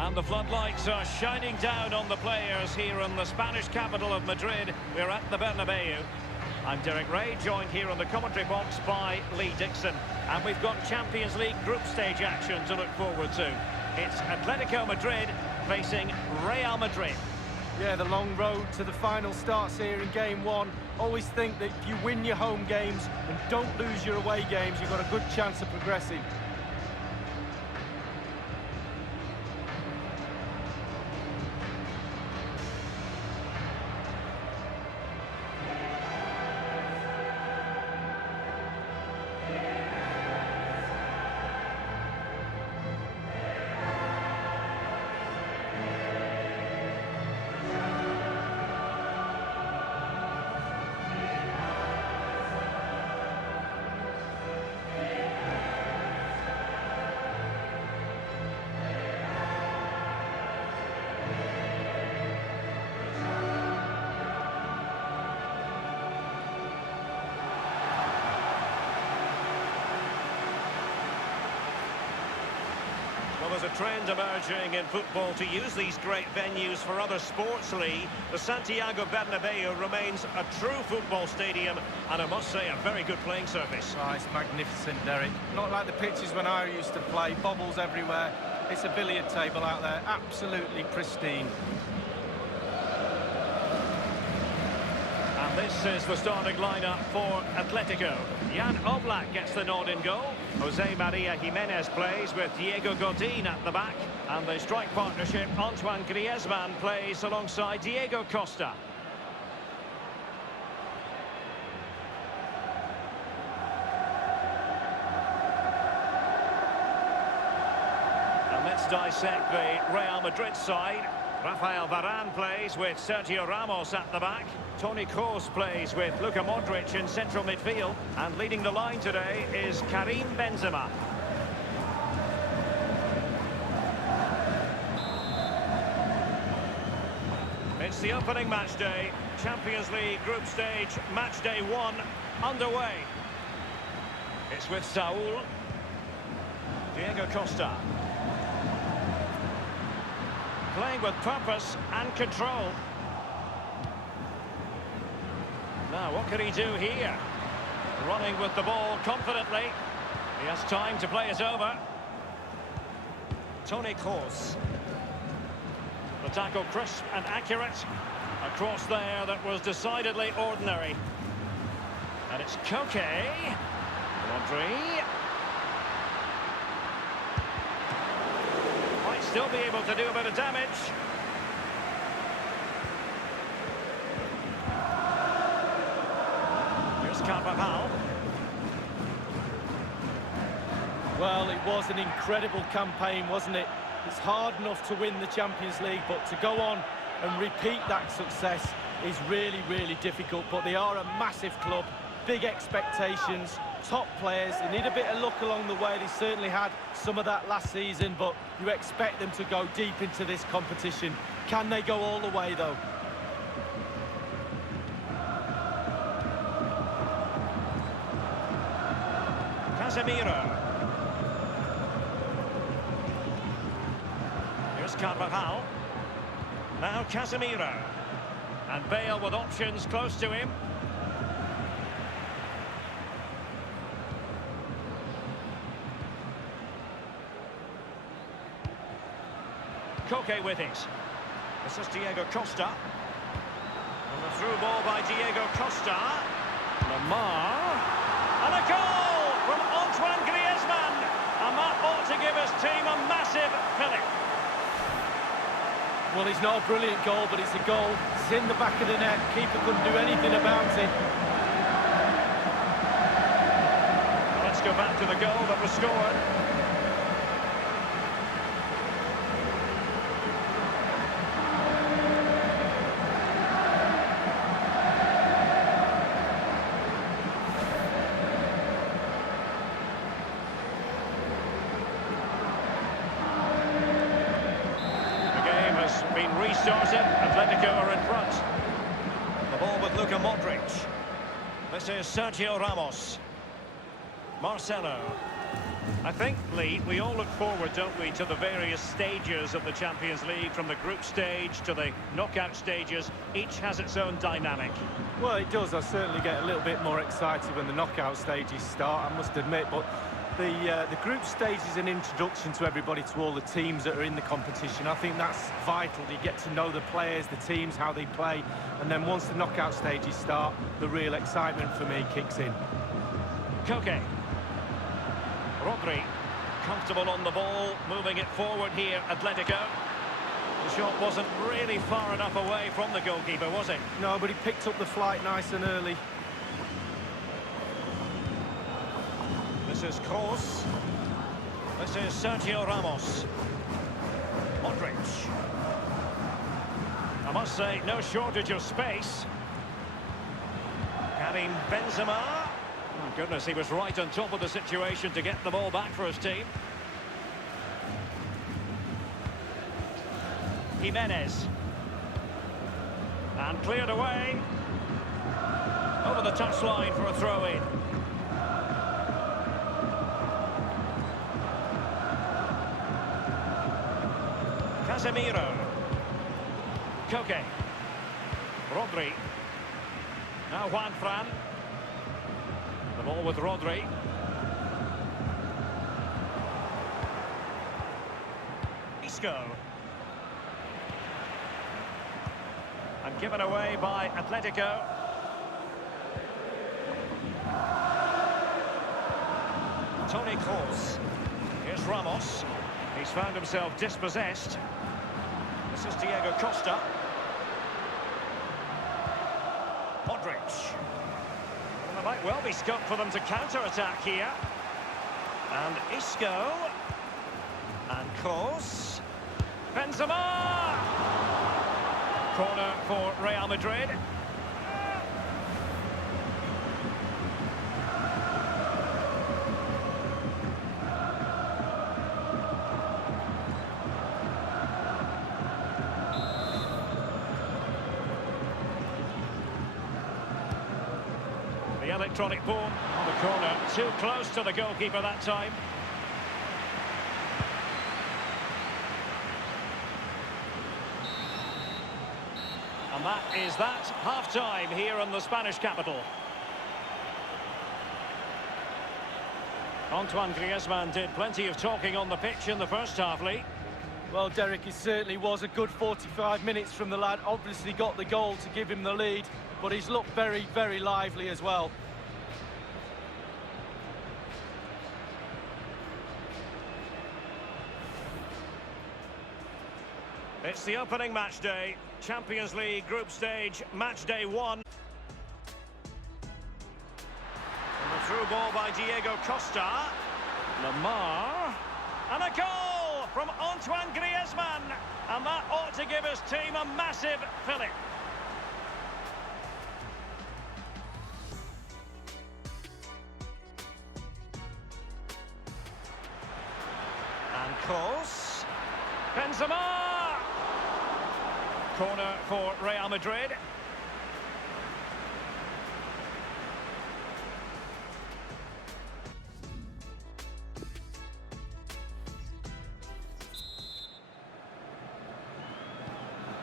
And the floodlights are shining down on the players here in the Spanish capital of Madrid. We're at the Bernabeu. I'm Derek Ray, joined here on the commentary box by Lee Dixon. And we've got Champions League group stage action to look forward to. It's Atletico Madrid facing Real Madrid. Yeah, the long road to the final starts here in game one. Always think that if you win your home games and don't lose your away games, you've got a good chance of progressing. Well, there's a trend emerging in football to use these great venues for other sports, Lee. The Santiago Bernabeu remains a true football stadium and I must say a very good playing surface. Oh, it's magnificent, Derek. Not like the pitches when I used to play, bobbles everywhere. It's a billiard table out there, absolutely pristine. And this is the starting lineup for Atletico. Jan Oblak gets the nod in goal. Jose Maria Jimenez plays with Diego Godin at the back. And the strike partnership, Antoine Griezmann plays alongside Diego Costa. And let's dissect the Real Madrid side. Rafael Varane plays with Sergio Ramos at the back. Toni Kroos plays with Luka Modric in central midfield. And leading the line today is Karim Benzema. It's the opening match day. Champions League group stage, match day 1 underway. It's with Saul. Diego Costa. Playing with purpose and control. Now, what can he do here? Running with the ball confidently. He has time to play it over. Toni Kroos. The tackle crisp and accurate. A cross there that was decidedly ordinary. And it's Koke. Rodri. Might still be able to do a bit of damage. Carvajal. Well, it was an incredible campaign, wasn't it? It's hard enough to win the Champions League, but to go on and repeat that success is really, really difficult. But they are a massive club, big expectations, top players. They need a bit of luck along the way. They certainly had some of that last season, but you expect them to go deep into this competition. Can they go all the way, though? Casemiro. Here's Carvajal. Now Casemiro. And Bale with options close to him. Koke with it. This is Diego Costa. And the through ball by Diego Costa. Lamar. And a goal from Antoine Griezmann. And that ought to give his team a massive fillip. Well, it's not a brilliant goal, but it's a goal. It's in the back of the net. Keeper couldn't do anything about it. Well, let's go back to the goal that was scored. Been restarted. Atletico are in front. The ball with Luka Modric. This is Sergio Ramos. Marcelo. I think, Lee, we all look forward, don't we, to the various stages of the Champions League, from the group stage to the knockout stages. Each has its own dynamic. Well, it does. I certainly get a little bit more excited when the knockout stages start, I must admit. But the group stage is an introduction to everybody, to all the teams that are in the competition. I think that's vital. You get to know the players, the teams, how they play. And then once the knockout stages start, the real excitement for me kicks in. Koke. Rodri, comfortable on the ball, moving it forward here, Atletico. The shot wasn't really far enough away from the goalkeeper, was it? No, but he picked up the flight nice and early. This is Kroos. This is Sergio Ramos. Modric. I must say, no shortage of space. Karim Benzema. Oh, goodness, he was right on top of the situation to get the ball back for his team. Jimenez. And cleared away. Over the touchline for a throw-in. Casemiro. Koke. Rodri. Now Juan Fran. The ball with Rodri. Isco. And given away by Atletico. Toni Kroos. Here's Ramos. He's found himself dispossessed. This is Diego Costa. Modric. Well, there might well be scope for them to counter-attack here. And Isco. And Kroos. Benzema! Corner for Real Madrid. The electronic ball on the corner, too close to the goalkeeper that time. And that is that, half-time here in the Spanish capital. Antoine Griezmann did plenty of talking on the pitch in the first half, Lee. Well, Derek, it certainly was a good 45 minutes from the lad. Obviously got the goal to give him the lead, but he's looked very, very lively as well. It's the opening match day, Champions League group stage, match day 1. And the through ball by Diego Costa. Lamar. And a goal from Antoine Griezmann. And that ought to give his team a massive fillip. And Kroos. Benzema. Corner for Real Madrid.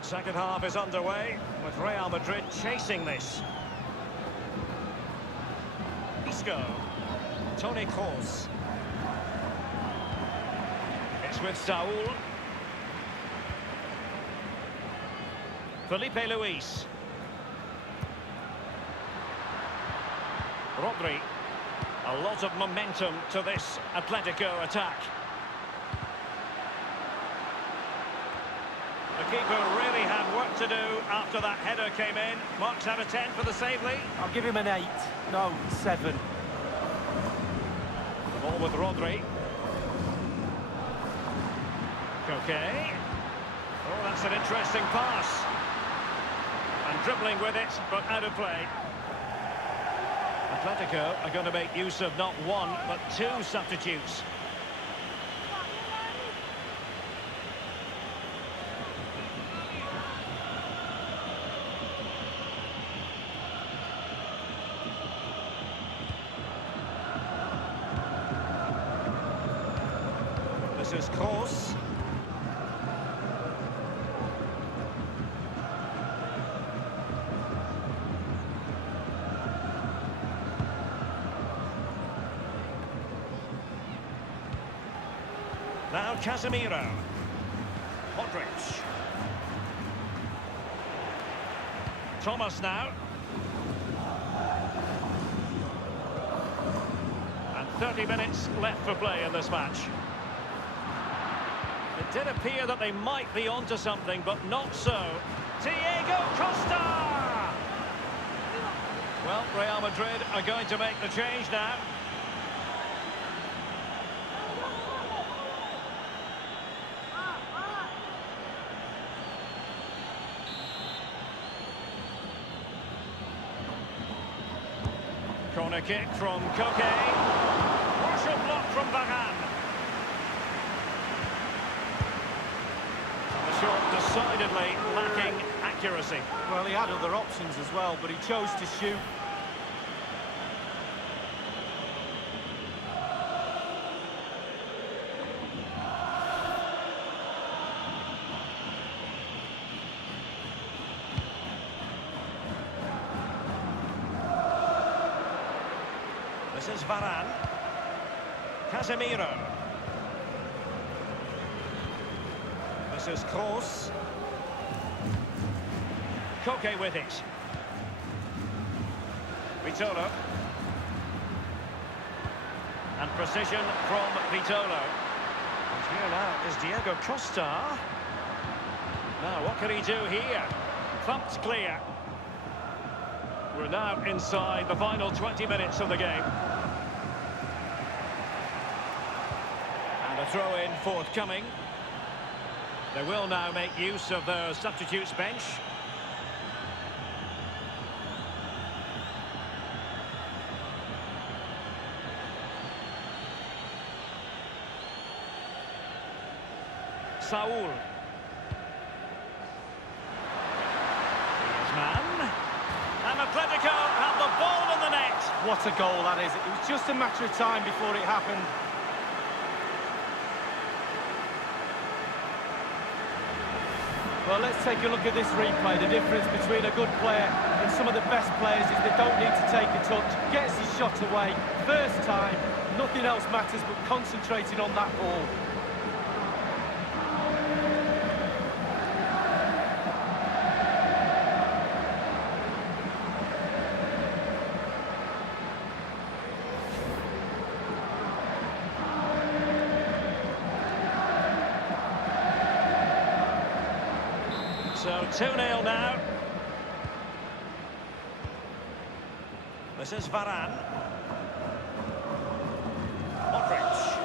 Second half is underway with Real Madrid chasing this. Isco. Toni Kroos. It's with Saul. Felipe Luis. Rodri. A lot of momentum to this Atletico attack. The keeper really had work to do after that header came in. Marks out of 10 for the save, Lee. I'll give him an 8. No, 7. The ball with Rodri. Koke. Oh, that's an interesting pass. And dribbling with it, but out of play. Atletico are going to make use of not one, but 2 substitutes. This is Kroos. Now Casemiro. Modric. Thomas now. And 30 minutes left for play in this match. It did appear that they might be onto something, but not so. Diego Costa! Well, Real Madrid are going to make the change now. Corner kick from Koke. Partial block from Varane. The shot decidedly lacking accuracy. Well, he had other options as well, but he chose to shoot. This is Varane. Casemiro. This is Kroos. Koke with it. Vitolo. And precision from Vitolo. And here now is Diego Costa. Now, what can he do here? Thumped clear. We're now inside the final 20 minutes of the game. And a throw-in forthcoming. They will now make use of their substitutes bench. Saul. Griezmann. And ATLETICO have the ball in the net. What a goal that is. It was just a matter of time before it happened. Well, let's take a look at this replay. The difference between a good player and some of the best players is they don't need to take a touch. Gets his shot away. First time, nothing else matters but concentrating on that ball. So 2-0 now. This is Varane. Modric.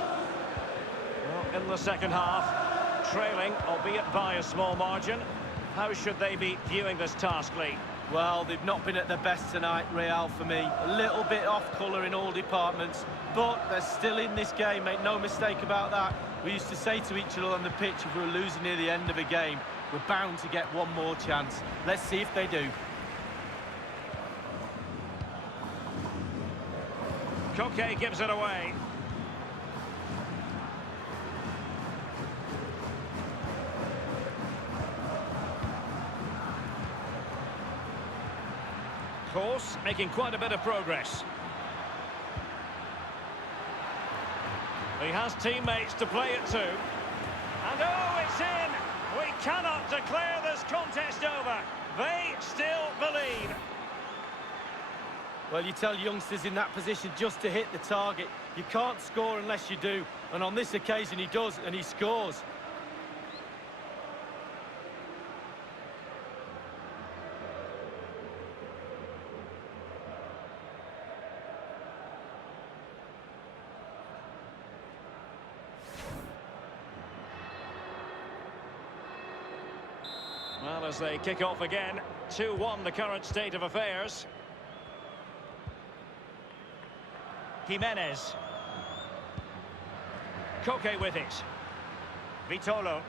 Well, in the second half, trailing, albeit by a small margin. How should they be viewing this task, Lee? Well, they've not been at their best tonight, Real, for me. A little bit off colour in all departments, but they're still in this game, make no mistake about that. We used to say to each other on the pitch, if we were losing near the end of a game, we're bound to get one more chance. Let's see if they do. Koke gives it away. Kroos making quite a bit of progress. He has teammates to play it to. And oh, it's in! We cannot declare this contest over. They still believe. Well, you tell youngsters in that position just to hit the target. You can't score unless you do. And on this occasion he does, and he scores. Well, as they kick off again, 2-1 the current state of affairs. Jimenez. Koke with it. Vitolo.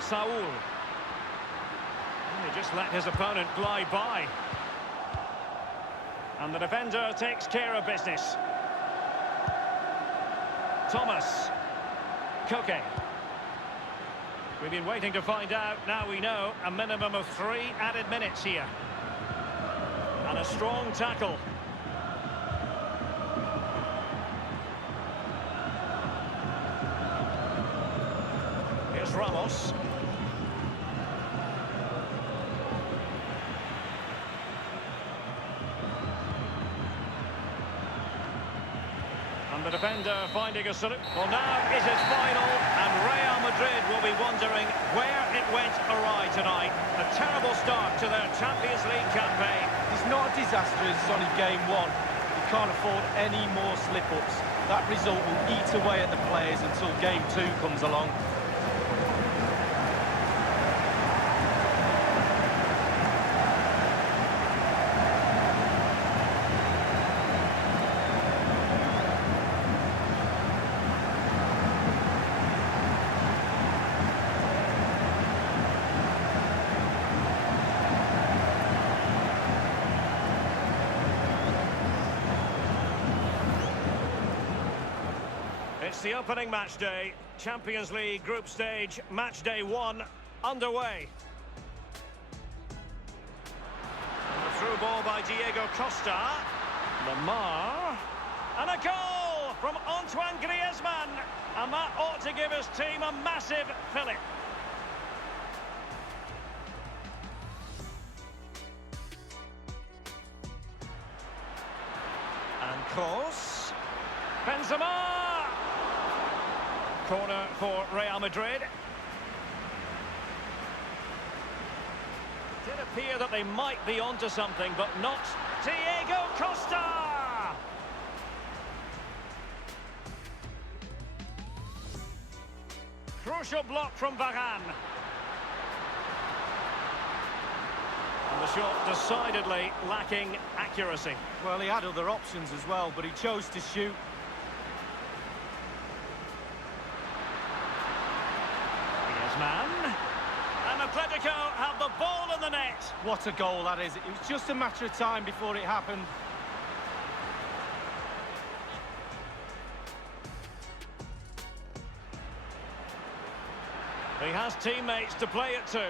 Saul. And he just let his opponent glide by. And the defender takes care of business. Thomas. Koke. We've been waiting to find out. Now we know a minimum of 3 added minutes here. And a strong tackle. Here's Ramos. And the defender finding a solution. Well, now it is final, and Real Madrid will be wondering where it went awry tonight. A terrible start to their Champions League campaign. It's not a disaster, it's only game 1. You can't afford any more slip-ups. That result will eat away at the players until game 2 comes along. It's the opening match day, Champions League group stage, match day 1 underway. And the through ball by Diego Costa. Lamar. And a goal from Antoine Griezmann. And that ought to give his team a massive fillip. And Kroos. Benzema. Corner for Real Madrid. Did appear that they might be onto something, but not Diego Costa! Crucial block from Varane. And the shot decidedly lacking accuracy. Well, he had other options as well, but he chose to shoot. Man. And Atletico have the ball in the net. What a goal that is. It was just a matter of time before it happened. He has teammates to play it to.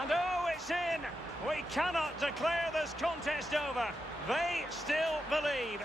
And oh, it's in. We cannot declare this contest over. They still believe.